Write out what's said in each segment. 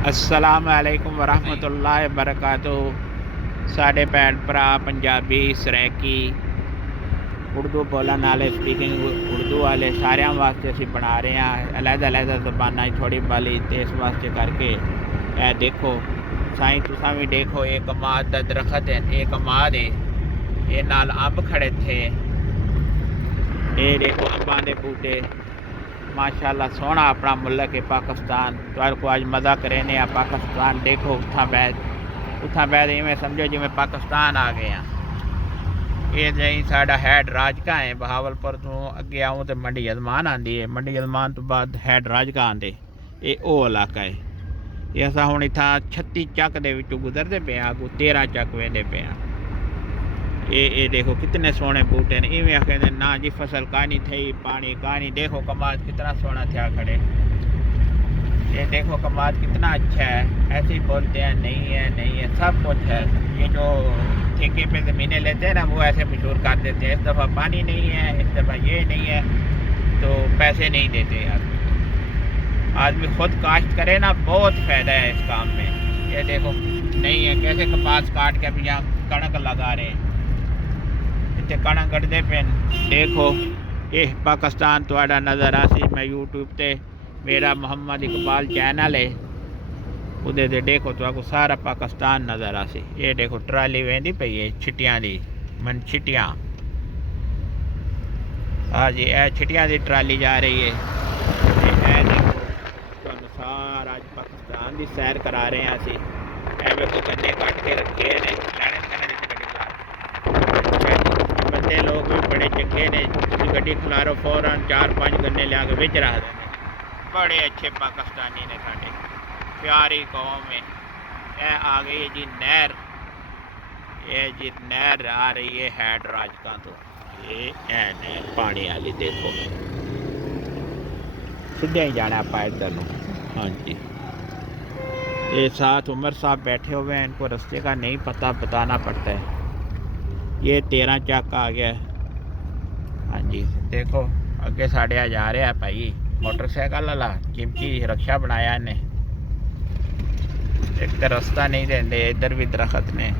अस्सलाम वालेकुम वरहमतुल्लाहि वबरकातुहू। साढ़े भैन भरा पंजाबी सरैकी उर्दू बोलने वाले स्पीकिंग उर्दू वाले सारे वास्ते असी बना रहे हैं अलग-अलग ज़बाना थोड़ी बाली तो इस वास्ते करके ए देखो साईं तुसा भी देखो एक कमाद का दरखत है, एक कमाद है, ये नाल अंब खड़े थे, ये देखो अंबां दे बूटे माशाल्लाह सोहना अपना मुल्क है पाकिस्तान। तो आज मज़ा करें पाकिस्तान देखो उथा बैद इवें समझो जिमें पाकिस्तान आ गए हैं। ये जी साडा हैड राजका है बहावलपुर तो अगे आऊँ तो मंडी यजमान आती है, मंडी यजमान तो बाद हैड राजका आते, ये वो इलाका है। ये असा हुण इत्थां 36 चक दे विचों गुजरते पे अगू 13 चक वेंदे पे। ये देखो कितने सोहने बूटे ने, इवें आखते ना जी फसल कहानी थी पानी कहानी। देखो कमाद कितना सोहना थया खड़े, ये देखो कमाद कितना अच्छा है। ऐसे ही बोलते हैं नहीं है सब कुछ है। ये जो ठेके पे ज़मीनें लेते हैं ना वो ऐसे मशहूर कर देते हैं, इस दफ़ा पानी नहीं है, इस दफ़ा ये नहीं है, तो पैसे नहीं देते। आदमी खुद काश्त करे ना बहुत फ़ायदा है इस काम में। ये देखो नहीं है कैसे कपास काट के अभी यहाँ कणक लगा रहे हैं, इतने कणक कटते पे। देखो ये पाकिस्तान थोड़ा नज़र आसी। मैं यूट्यूब पे मेरा मोहम्मद इकबाल चैनल है, उदे ते देखो तो आपको सारा पाकिस्तान नज़र आसी। ये देखो ट्राली वेंदी पई है छिटियां दी, मन छिटियां, हाँ जी ए छिटियां दी ट्राली जा रही है। ए देखो तो सारा आज पाकिस्तान की सैर करा रहे हैं असी। एवं तो गन्ने कट के रखे ने, बंदे लोग भी बड़े चंगे ने, गड्डी खिलारो फौरन 4-5 गन्ने लिया के बिच रख देने। बड़े अच्छे पाकिस्तानी ने साढ़े, प्यारी कौम है। यह आ गई है जी नहर, ये जी नहर आ रही है हैड राजका तो, ये नहर पानी वाली देखो सीधे ही जाना आप इधर को। हाँ जी ये साथ उमर साहब बैठे हुए हैं, इनको रास्ते का नहीं पता बताना पड़ता है। ये 13 चक आ गया। हाँ जी देखो अगे साढ़े आ जा रहा है भाई मोटरसाइकिल वाला, चिमकी रक्षा बनाया इन्हें। एक तो रास्ता नहीं देंगे, इधर भी दरखत ने।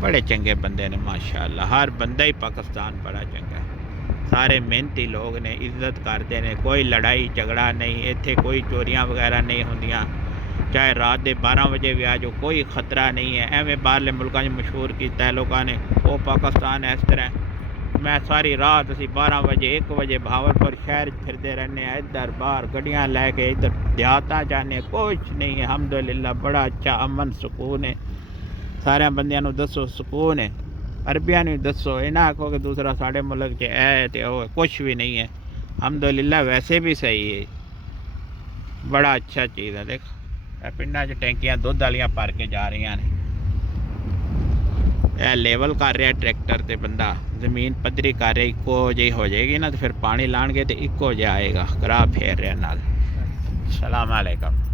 बड़े चंगे बंदे ने माशाल्लाह, हर बंदा ही पाकिस्तान बड़ा चंगा है। सारे मेहनती लोग ने, इज्जत करते हैं, कोई लड़ाई झगड़ा नहीं इत्थे, कोई चोरियां वगैरह नहीं होंदियां। चाहे रात के 12 बजे भी आ जाओ कोई खतरा नहीं है। एवं बाहरले मुल्कों में मशहूर किया है लोगों ने, वो पाकिस्तान इस तरह। मैं सारी रात असी 12 बजे 1 बजे बहावलपुर शहर फिरते रहने, इधर बाहर गड्डियाँ लैके इधर देहाता जाने, कुछ नहीं है अल्हम्दुलिल्लाह। बड़ा अच्छा अमन सुकून है। सारे बंदियां नूं दसो सुकून है, अरबियां नूं दसो, ये ना आखो कि दूसरा साढ़े मुल्क च है तो कुछ भी नहीं है। अल्हम्दुलिल्लाह वैसे भी सही है, बड़ा अच्छा चीज़ है। देख पिंडा च टैंकियां दुध वालियां भर के जा रही ने। यह लेवल कर रहा ट्रैक्टर ते बंदा, जमीन पद्धरी कर रहा, इको जी हो जाएगी ना तो फिर पानी लाएंगे तो इको जहा आएगा, करा फेर रहा नाल। सलाम अलैकुम।